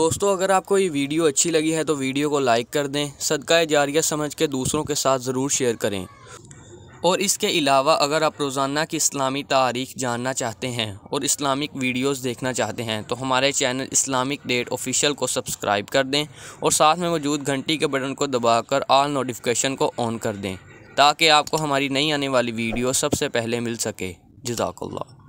दोस्तों, अगर आपको ये वीडियो अच्छी लगी है तो वीडियो को लाइक कर दें, सदका जारिया समझ के दूसरों के साथ ज़रूर शेयर करें। और इसके अलावा अगर आप रोज़ाना की इस्लामी तारीख़ जानना चाहते हैं और इस्लामिक वीडियोस देखना चाहते हैं तो हमारे चैनल इस्लामिक डेट ऑफिशियल को सब्सक्राइब कर दें और साथ में मौजूद घंटी के बटन को दबाकर ऑल नोटिफिकेशन को ऑन कर दें ताकि आपको हमारी नई आने वाली वीडियो सबसे पहले मिल सके। जज़ाकल्लाह।